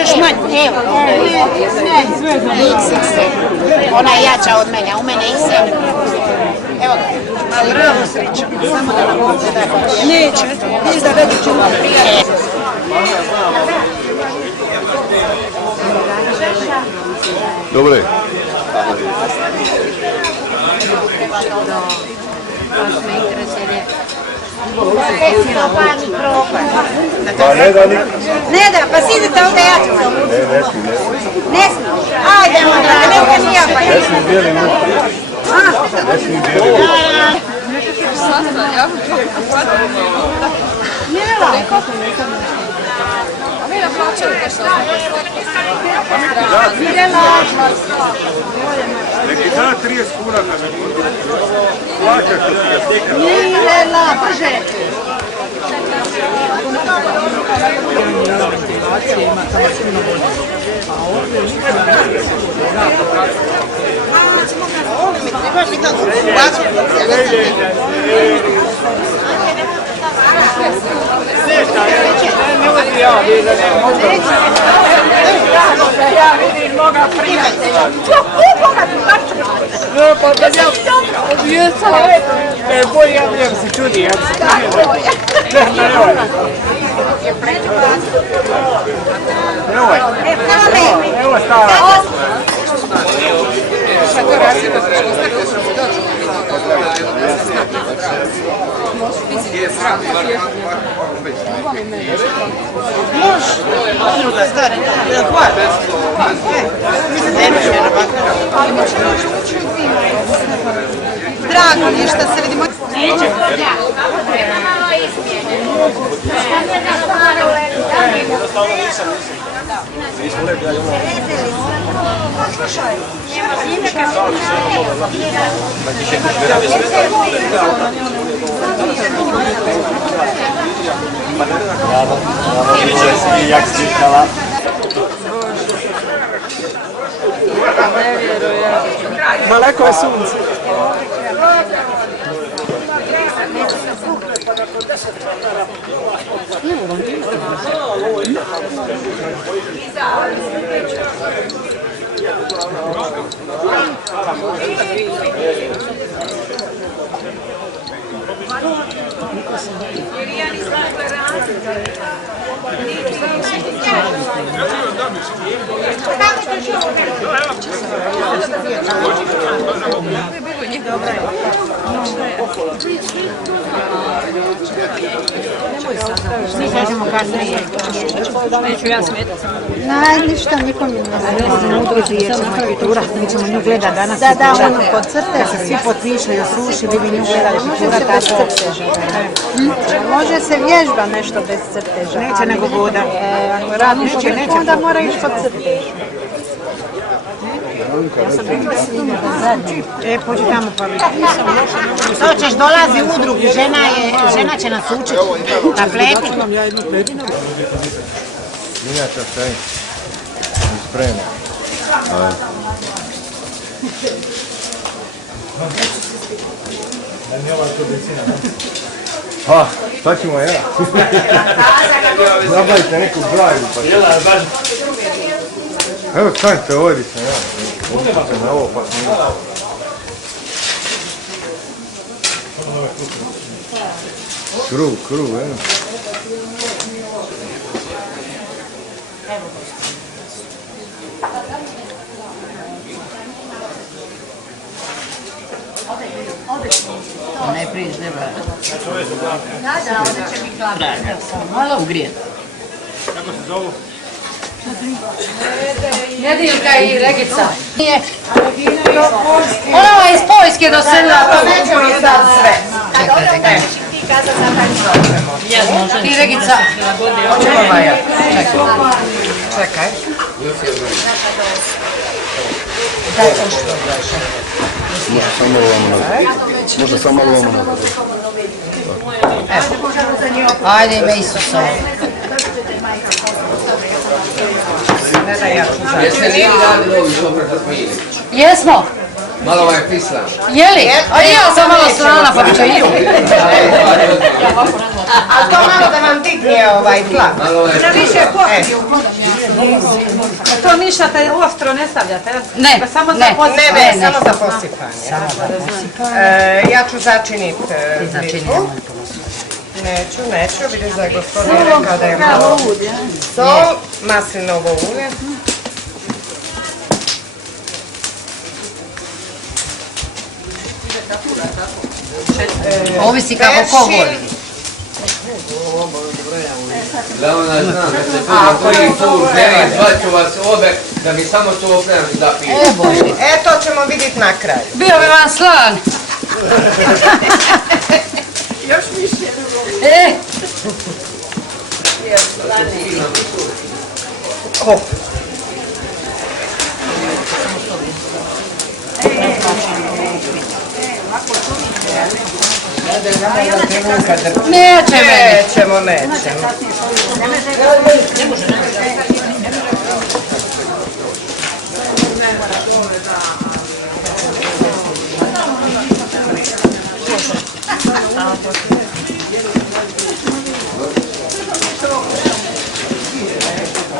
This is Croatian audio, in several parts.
Još manje, evo, XXL. Ona je jača od mene, a u mene XL. Evo ga. Bravo, sreća. Samo da nam ovdje da hoće. Neće, viš da već ćemo prije. Dobre. Ne da, pa sidite ovdje, ja ću vam. Ne smije. Ajde, onda, ne nije pa. Ne smije bijeli muka. Ne smije bijeli muka. Neki da 30 kuna kad ne budu. Plaćaš to. Mirela, brže. Ja vidim mnoga prijatelja. No, pa da ja objesam. Bolje ja budem se čudi. Evo stava. Drago mi je što se vidimo. Jak znikala. Daleko je sunce. Mi kažemo kasnije. Neću ja smetati. Ništa, nikom ne znam. Udruzi je ćemo kultura. Mi ćemo nju gledat danas. Da, ono pod crte. Kad se svi potpišaju, sruši, vi bi nju gledali kultura. Može se bez crteža. Može se vježba nešto bez crteža. Neće nego voda. Neće, onda mora ići pod crtež. Pođi tamo pa vidi. To ćeš, dolazi u udrugu, žena će nas učiti na pleti. Minjača staj. Spremno. Ha, šta ćemo ja? Zabavite neku braju pa ćemo. Evo stanite, ovdje sam ja. Učite na ovo pa smo. Krug, evo. Najprije treba... Da, onda će mi hladno. Malo ugrijet. Kako se zovu? Nediljka i Regica. Ona je iz Poljske doselila, to nećemo je sad sve. Čekaj. Ti Regica, hoćemo Maja. Čekaj. Daj još to daš. Može samo ovamo nazad. Može samo ovamo nazad. Ajde ime Isusa. Jeste li radili ovi što smo ili? Jesmo. Malo ovaj pislan. Jeli? A ja sam malo slana pa bi to idu. A to malo da vam digne ovaj tlak. Malo ovaj Više popiju. To ništa te ostro ne stavljate? Ne, Samo za ne. posipanje. Ne, samo za posipanje. Ja ću začiniti bliku. Neću, vidiš da je gospodin rekao da je malo sol, maslinovo ulje. Ovisi kako ko voli. Glavna znam, da se prvi put želim, zvaću vas obe, da mi samo to opremam da pijem. To ćemo vidjeti na kraju. Bio bi vam slan. Još više. Hop. Nećemo.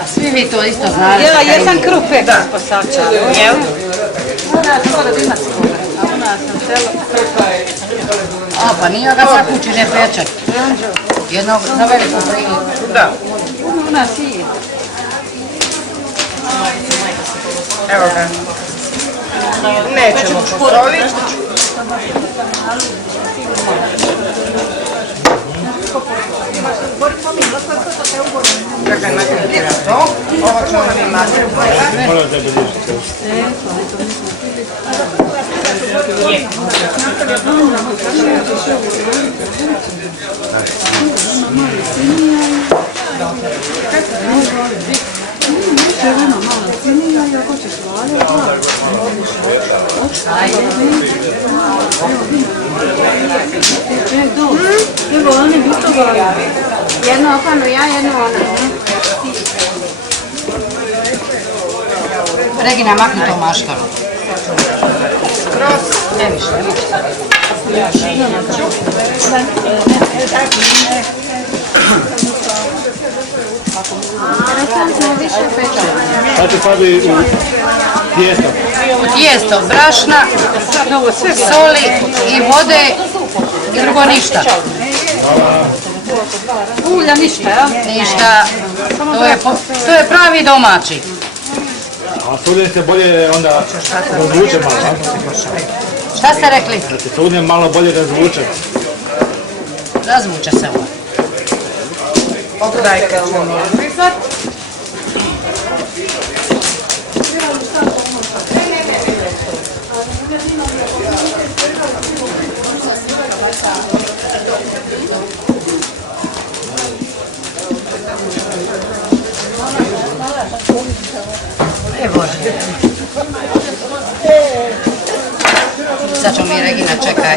A svi vi to isto znate. Ja jesam krupe posavčala. Jel? A pa nije ga sad kući ne pečat. Jednog za veliku priliku. Da. U nas i. Evo ga. Nećemo posoliti. Čekaj, nakon to. Ovo ćemo mi maknuti. Jedno okano ja, jedno ona. Regina, makni to maškaru. Ne više. Sad će fali u tijesto. U tijesto brašna, soli i vode i drugo ništa. Ulja ništa, ja? Ništa. To je pravi domaći. A sudnje se bolje onda razvuče malo. Šta ste rekli? Da se sudnje malo bolje razvuče. Razvuče se ovo. Pogledaj kad ćemo odbrisat. Bože. Sad ćemo mi Regina, čekaj.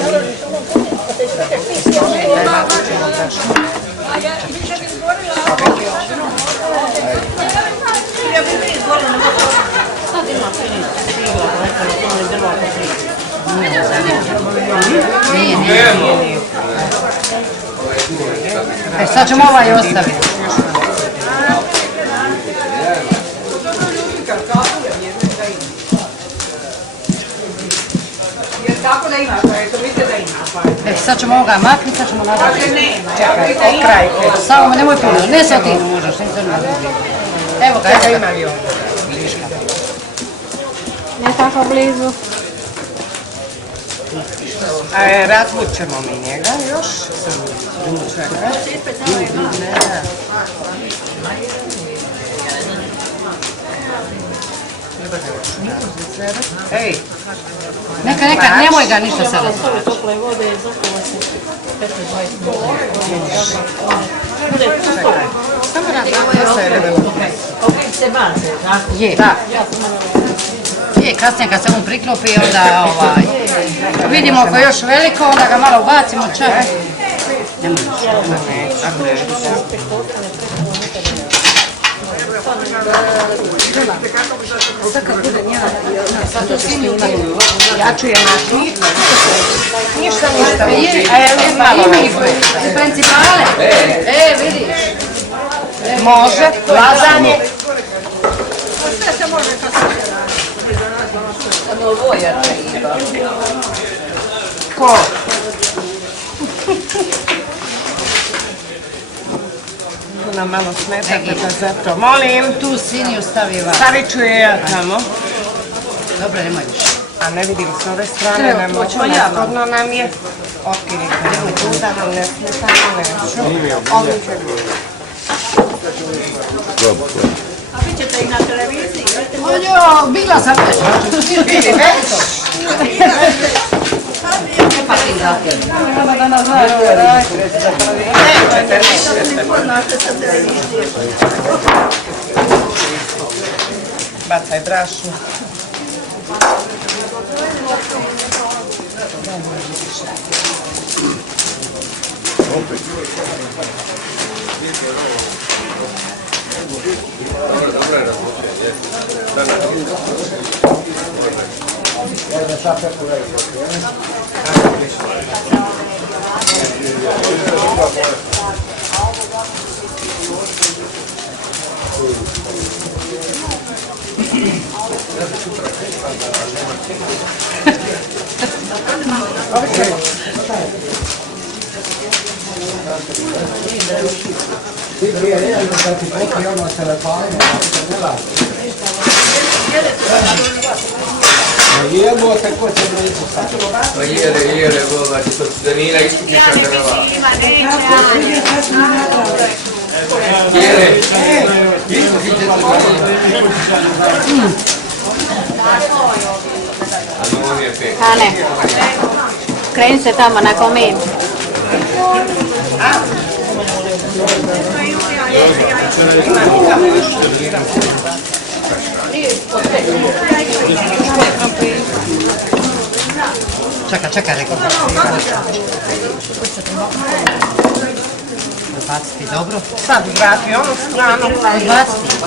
Nije. Sad ćemo ovaj ostaviti. Tako da ima, to vidite da ima. Sad ćemo ovoga makniti, sad ćemo nadati. Čekaj, okraj. Samo nemoj puno, ne sa ti možeš, ne sad nadati. Evo Kada ima li on? Ne tako blizu. Razvučemo mi njega još. Ej. Neka, nemoj ga ništa sada. Tople vode, zakova se 15-20. Samo razvučemo. Se bace, tako? Je. Je, kasnije kad se on priklopi, onda vidimo ako je još veliko, onda ga malo ubacimo čak. Ja ću je naći. Ništa. Principale. Vidiš. Može, lazanje. Ko? Tu nam malo smetate pa zato molim. Tu siniju stavi van. Stavit ću je ja tamo. Dobro, nemoj više. A ne vidim s ove strane, ne moću, nesporno nam je. Otkinite tu da nam ne smetamo, neću. Ovdje će biti. Ojo, bila sam već. Vidi, već? Pa ti zapijeli. Nećete, nećete. Bacaj brašno. Ma ieri, Danila istupi Candreva. Ieri, istupi Candreva. Non je pek. Ane, kreni se tamo na komin. Čekaj, rekao. Baciti, dobro. Sad vrati onu stranu. Baciti.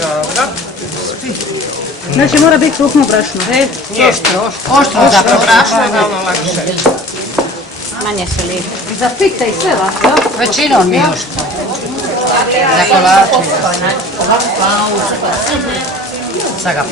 Dobro. Znači mora biti krupno brašno. Oštro zapravo. Brašno je da ono lakše. Manje se lijepi. Za pikta i sve vas, da? Većinom mi još. Za kolače. Sad ga